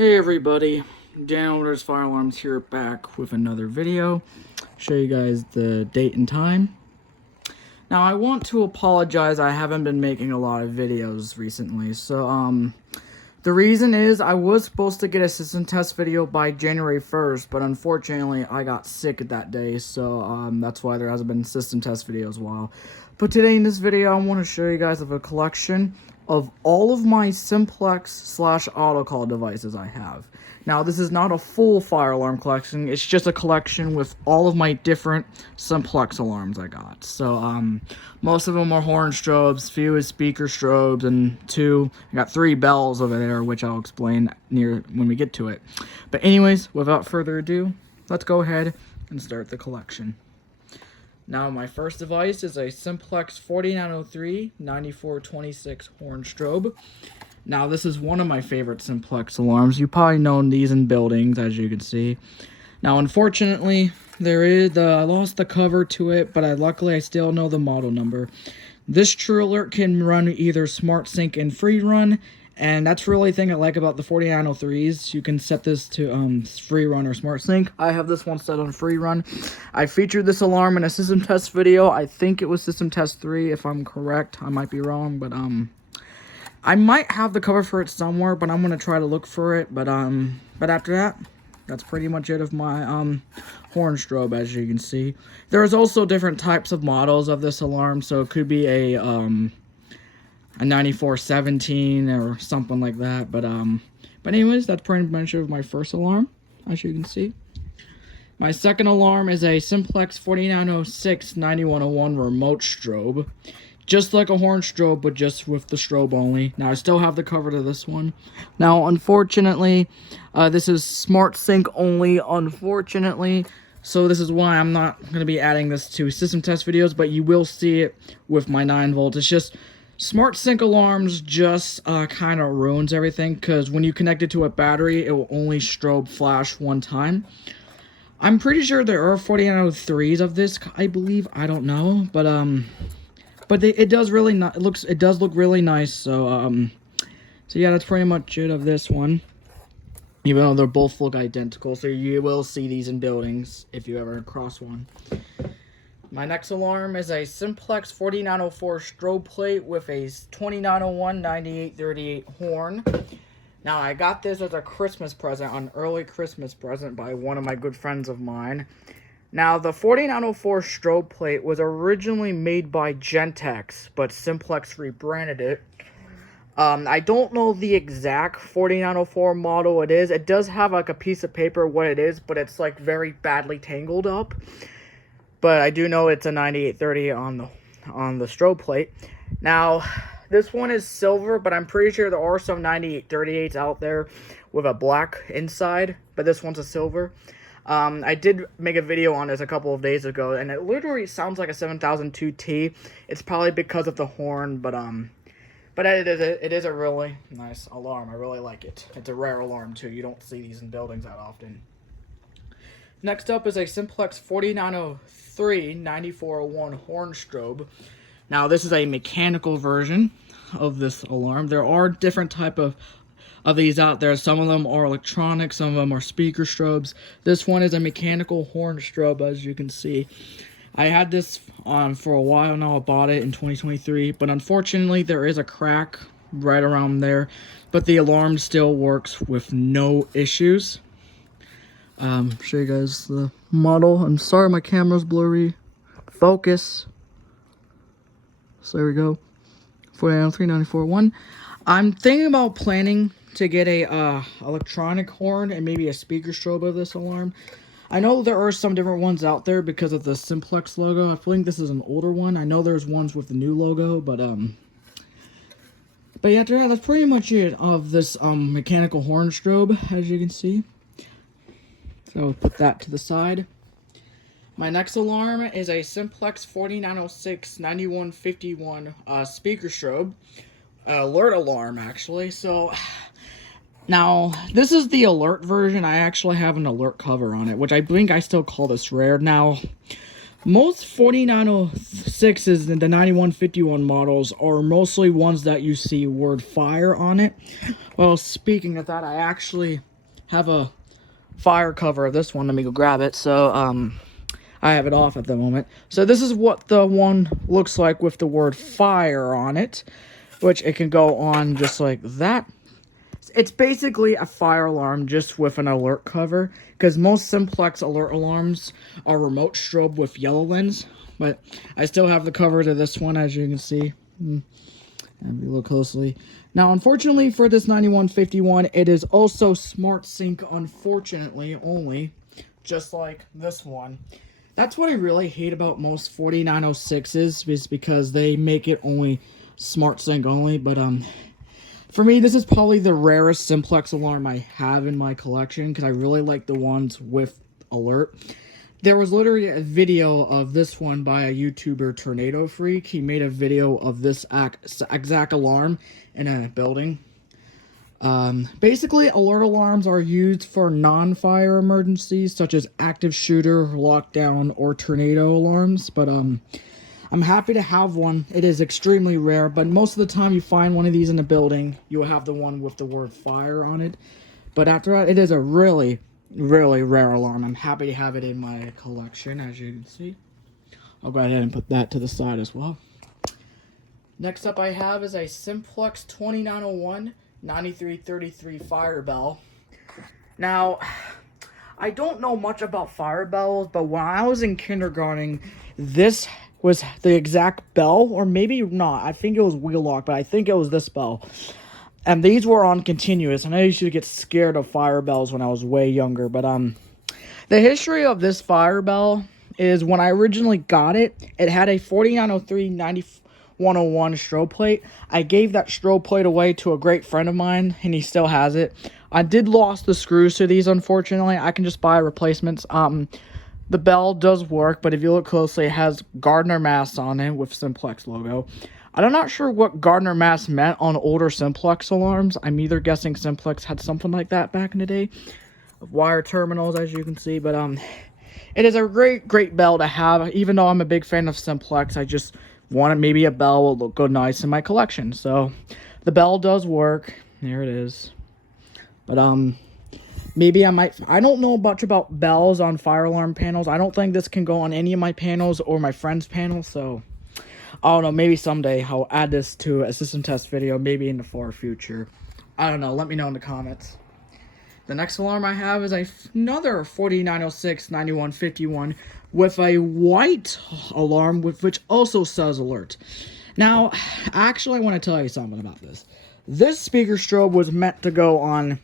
Hey everybody, Dan Orders Fire Alarms here, back with another video. Show you guys the date and time. Now I want to apologize, I haven't been making a lot of videos recently. So the reason is I was supposed to get a system test video by January 1st, but unfortunately I got sick that day, so that's why there hasn't been system test videos in a while. But today in this video I want to show you guys of a collection of all of my Simplex / Autocall devices I have. Now this is not a full fire alarm collection, it's just a collection with all of my different Simplex alarms I got. So most of them are horn strobes, few is speaker strobes, and I got 3 bells over there, which I'll explain near when we get to it. But anyways, without further ado, let's go ahead and start the collection. Now my first device is a Simplex 4903 9426 horn strobe. Now this is one of my favorite Simplex alarms. You probably know these in buildings, as you can see. Now unfortunately, I lost the cover to it, but luckily I still know the model number. This True Alert can run either Smart Sync and Free Run, and that's really the thing I like about the 4903s. You can set this to Free Run or Smart Sync. I have this one set on Free Run. I featured this alarm in a system test video. I think it was system test 3, if I'm correct. I might be wrong, but I might have the cover for it somewhere, but I'm gonna try to look for it. But after that, that's pretty much it of my horn strobe, as you can see. There's also different types of models of this alarm, so it could be a 9417 or something like that. But anyways, that's pretty much of my first alarm, as you can see. My second alarm is a Simplex 4906 9101 remote strobe. Just like a horn strobe, but just with the strobe only. Now, I still have the cover to this one. Now, unfortunately, this is Smart Sync only, unfortunately. So this is why I'm not going to be adding this to system test videos, but you will see it with my 9 volts. It's just Smart Sync alarms just kind of ruins everything, because when you connect it to a battery, it will only strobe flash one time. I'm pretty sure there are 4903s of this, I believe. I don't know, but it does look really nice. So yeah, that's pretty much it of this one. Even though they both look identical, so you will see these in buildings if you ever cross one. My next alarm is a Simplex 4904 strobe plate with a 2901 9838 horn. Now, I got this as a Christmas present, an early Christmas present by one of my good friends of mine. Now, the 4904 strobe plate was originally made by Gentex, but Simplex rebranded it. I don't know the exact 4904 model it is. It does have like a piece of paper what it is, but it's like very badly tangled up. But I do know it's a 9830 on the strobe plate. Now, this one is silver, but I'm pretty sure there are some 9838s out there with a black inside, but this one's a silver. I did make a video on this a couple of days ago, and it literally sounds like a 7002T. It's probably because of the horn, but it is a really nice alarm. I really like it. It's a rare alarm too. You don't see these in buildings that often. Next up is a Simplex 4903 9401 horn strobe. Now this is a mechanical version of this alarm. There are different type of these out there. Some of them are electronic, some of them are speaker strobes. This one is a mechanical horn strobe, as you can see. I had this for a while now. I bought it in 2023, but unfortunately there is a crack right around there, but the alarm still works with no issues. Show you guys the model. I'm sorry my camera's blurry. Focus. So there we go. 4903 9401. I'm thinking about planning to get a electronic horn and maybe a speaker strobe of this alarm. I know there are some different ones out there because of the Simplex logo. I think this is an older one. I know there's ones with the new logo, but yeah, that's pretty much it of this mechanical horn strobe, as you can see. So put that to the side. My next alarm is a Simplex 4906 9151 speaker strobe. Alert alarm, actually. So now this is the alert version. I actually have an alert cover on it, which I think I still call this rare. Now, most 4906s and the 9151 models are mostly ones that you see word fire on it. Well, speaking of that, I actually have a fire cover of this one. Let me go grab it. So, I have it off at the moment. So this is what the one looks like with the word fire on it, which it can go on just like that. It's basically a fire alarm just with an alert cover, because most Simplex alert alarms are remote strobe with yellow lens, but I still have the cover to this one, as you can see. And we look closely. Now, unfortunately for this 9151, it is also Smart Sync, unfortunately, only, just like this one. That's what I really hate about most 4906s, is because they make it only Smart Sync only, but, for me, this is probably the rarest Simplex alarm I have in my collection, because I really like the ones with alert. There was literally a video of this one by a YouTuber, Tornado Freak. He made a video of this exact alarm in a building. Basically, alert alarms are used for non-fire emergencies, such as active shooter, lockdown, or tornado alarms, but, I'm happy to have one. It is extremely rare, but most of the time you find one of these in a building, you will have the one with the word fire on it. But after that, it is a really, really rare alarm. I'm happy to have it in my collection, as you can see. I'll go ahead and put that to the side as well. Next up I have is a Simplex 2901 9333 fire bell. Now, I don't know much about fire bells, but when I was in kindergarten, this was the exact bell, or maybe not. I think it was wheel lock, but I think it was this bell. And these were on continuous, and I used to get scared of fire bells when I was way younger. But the history of this fire bell is when I originally got it, it had a 4903-9101 strobe plate. I gave that strobe plate away to a great friend of mine, and he still has it. I did lost the screws to these, unfortunately. I can just buy replacements. The bell does work, but if you look closely, it has Gardner Mass on it with Simplex logo. I'm not sure what Gardner Mass meant on older Simplex alarms. I'm either guessing Simplex had something like that back in the day. Wire terminals, as you can see, but it is a great bell to have. Even though I'm a big fan of Simplex, I just wanted maybe a bell will look good nice in my collection. So the bell does work. There it is. But maybe I don't know much about bells on fire alarm panels. I don't think this can go on any of my panels or my friend's panels, so I don't know, maybe someday I'll add this to a system test video, maybe in the far future. I don't know, let me know in the comments. The next alarm I have is another 4906-9151 with a white alarm which also says alert. Now, actually I want to tell you something about this. This speaker strobe was meant to go on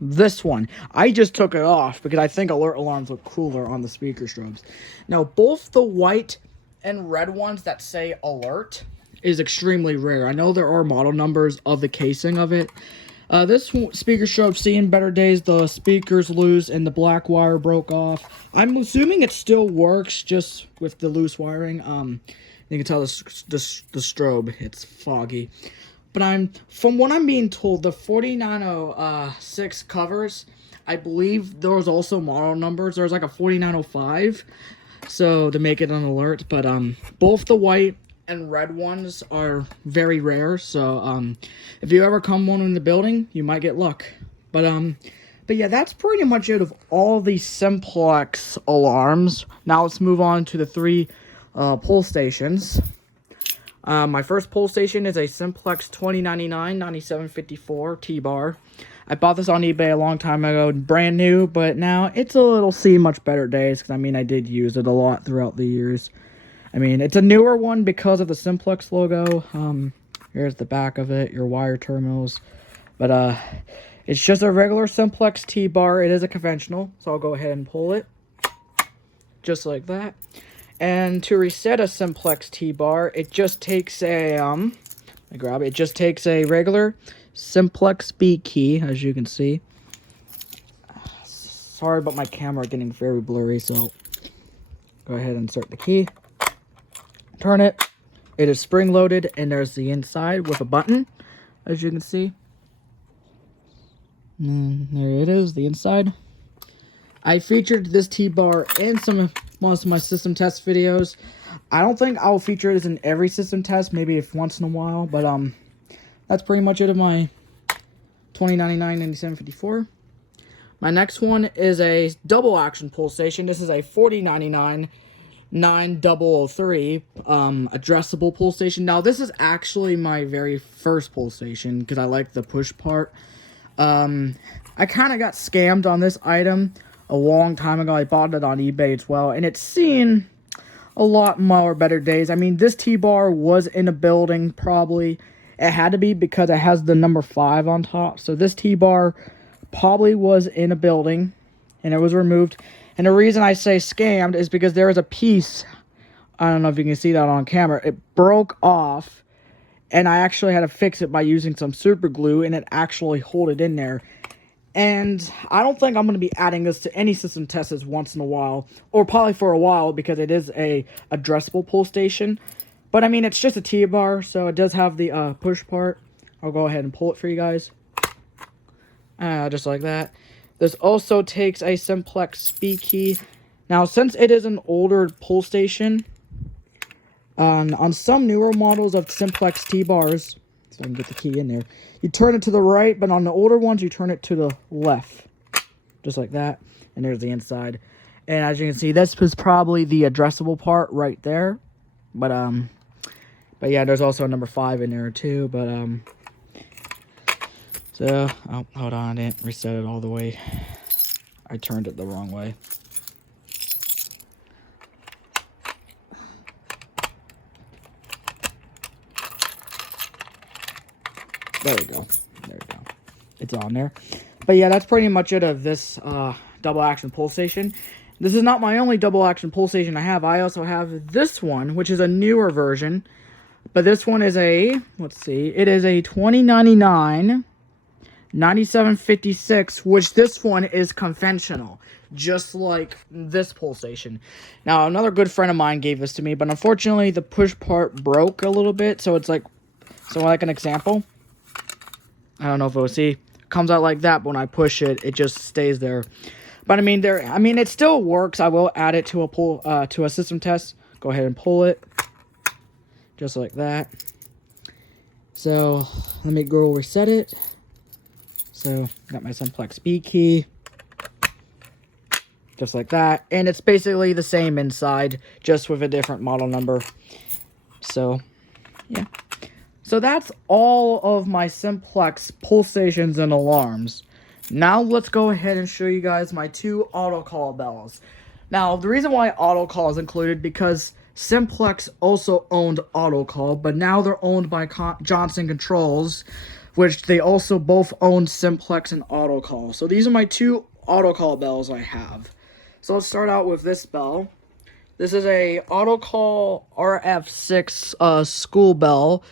this one. I just took it off because I think alert alarms look cooler on the speaker strobes. Now, both the white and red ones that say alert is extremely rare. I know there are model numbers of the casing of it. This speaker strobe, seeing better days, the speakers loose and the black wire broke off. I'm assuming it still works just with the loose wiring. You can tell the strobe, it's foggy. But from what I'm being told, the 4906 covers, I believe there was also model numbers. There was like a 4905, so to make it an alert. But both the white and red ones are very rare. So if you ever come one in the building, you might get luck. But yeah, that's pretty much it of all the Simplex alarms. Now let's move on to the three pull stations. My first pull station is a Simplex 2099-9754 T-bar. I bought this on eBay a long time ago, brand new, but now it's a little seen much better days, because, I mean, I did use it a lot throughout the years. I mean, it's a newer one because of the Simplex logo. Here's the back of it, your wire terminals. But, it's just a regular Simplex T-bar. It is a conventional, so I'll go ahead and pull it. Just like that. And to reset a Simplex T-bar, it just takes a, it just takes a regular Simplex B key, as you can see. Sorry about my camera getting very blurry, so go ahead and insert the key. Turn it. It is spring-loaded, and there's the inside with a button, as you can see. And there it is, the inside. I featured this T-bar in most of my system test videos. I don't think I'll feature this in every system test, maybe if once in a while, but that's pretty much it of my 2099-9754. My next one is a double action pull station. This is a 4099 9003 addressable pull station. Now this is actually my very first pull station because I like the push part. I kind of got scammed on this item a long time ago. I bought it on eBay as well, and it's seen a lot more better days. I mean, this T-bar was in a building, probably. It had to be because it has the number 5 on top. So this T-bar probably was in a building, and it was removed. And the reason I say scammed is because there is a piece, I don't know if you can see that on camera, it broke off, and I actually had to fix it by using some super glue, and it actually held it in there. And I don't think I'm going to be adding this to any system tests once in a while, or probably for a while, because it is a addressable pull station. But I mean, it's just a T-bar, so it does have the push part. I'll go ahead and pull it for you guys. Just like that. This also takes a Simplex speed key. Now, since it is an older pull station, on some newer models of Simplex T-bars, so I can get the key in there, you turn it to the right, but on the older ones, you turn it to the left. Just like that. And there's the inside. And as you can see, this was probably the addressable part right there. But yeah, there's also a number 5 in there too. But, so, oh, hold on, I didn't reset it all the way. I turned it the wrong way. There we go. There we go. It's on there. But yeah, that's pretty much it of this double action pull station. This is not my only double action pull station I have. I also have this one, which is a newer version. But this one is a, let's see, it is a 2099 9756, which this one is conventional, just like this pull station. Now, another good friend of mine gave this to me, but unfortunately, the push part broke a little bit, so it's like, an example. I don't know if it will see. Comes out like that, but when I push it, it just stays there. But I mean, it still works. I will add it to a pull, to a system test. Go ahead and pull it, just like that. So let me go reset it. So, got my Simplex speed key, just like that, and it's basically the same inside, just with a different model number. So, yeah. So that's all of my Simplex pull stations and alarms. Now let's go ahead and show you guys my 2 Autocall bells. Now, the reason why Autocall is included, because Simplex also owned Autocall, but now they're owned by Johnson Controls, which they also both own Simplex and Autocall. So these are my 2 Autocall bells I have. So let's start out with this bell. This is a Autocall RF6 school bell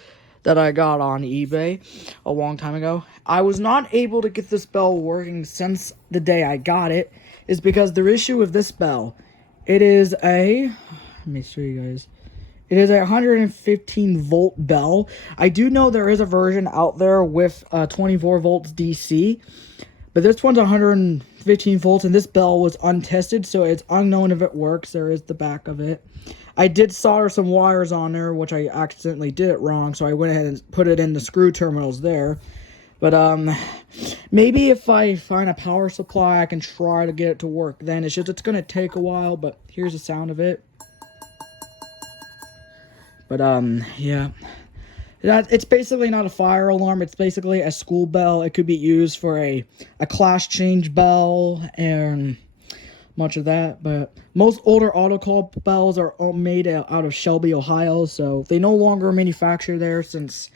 that I got on eBay a long time ago. I was not able to get this bell working since the day I got it, is because the issue with this bell, it is a, let me show you guys. It is a 115 volt bell. I do know there is a version out there with 24 volts DC, but this one's 115 volts, and this bell was untested, so it's unknown if it works. There is the back of it. I did solder some wires on there, which I accidentally did it wrong, so I went ahead and put it in the screw terminals there. But maybe if I find a power supply, I can try to get it to work then. It's going to take a while, but here's the sound of it. But, yeah, it's basically not a fire alarm. It's basically a school bell. It could be used for a class change bell and much of that. But most older Autocall bells are made out of Shelby, Ohio, so they no longer manufacture there since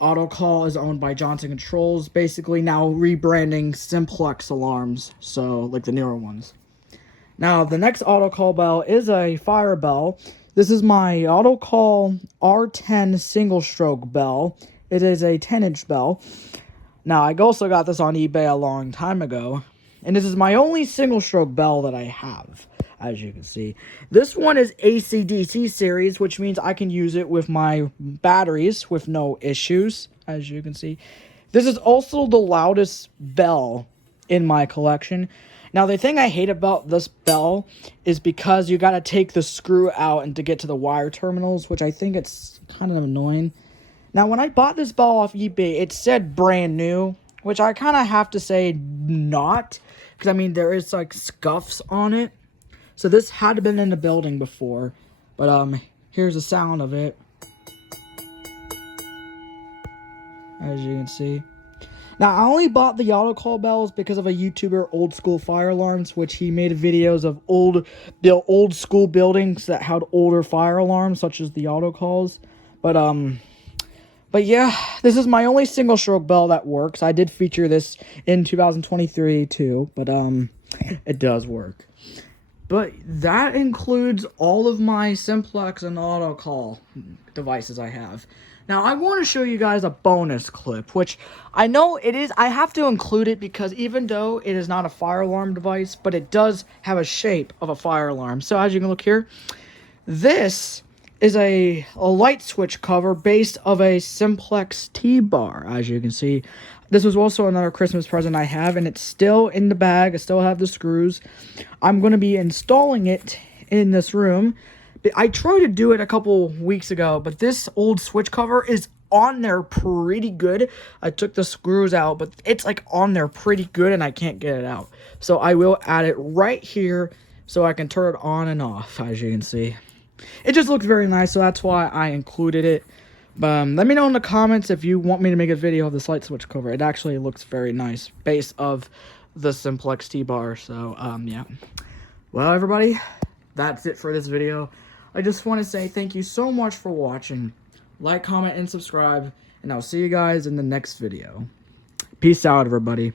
Autocall is owned by Johnson Controls, basically now rebranding Simplex alarms, so like the newer ones. Now, the next Autocall bell is a fire bell. This is my Autocall R10 single stroke bell. It is a 10-inch bell. Now, I also got this on eBay a long time ago, and this is my only single stroke bell that I have, as you can see. This one is AC/DC series, which means I can use it with my batteries with no issues, as you can see. This is also the loudest bell in my collection. Now, the thing I hate about this bell is because you got to take the screw out and to get to the wire terminals, which I think it's kind of annoying. Now, when I bought this bell off eBay, it said brand new, which I kind of have to say not, because I mean there is like scuffs on it. So this had been in the building before, but here's the sound of it, as you can see. Now, I only bought the Autocall bells because of a YouTuber, Old School Fire Alarms, which he made videos of old school buildings that had older fire alarms, such as the Autocalls. But yeah, this is my only single stroke bell that works. I did feature this in 2023 too, but it does work. But that includes all of my Simplex and Autocall devices I have. Now, I want to show you guys a bonus clip, which I know it is. I have to include it because even though it is not a fire alarm device, but it does have a shape of a fire alarm. So as you can look here, this is a light switch cover based of a Simplex T-bar, as you can see. This was also another Christmas present I have, and it's still in the bag. I still have the screws. I'm going to be installing it in this room. I tried to do it a couple weeks ago, but this old switch cover is on there pretty good. I took the screws out, but it's like on there pretty good, and I can't get it out. So I will add it right here so I can turn it on and off, as you can see. It just looks very nice, so that's why I included it. Let me know in the comments if you want me to make a video of this light switch cover. It actually looks very nice, based of the Simplex T-bar. So, yeah. Well, everybody, that's it for this video. I just want to say thank you so much for watching. Like, comment, and subscribe. And I'll see you guys in the next video. Peace out, everybody.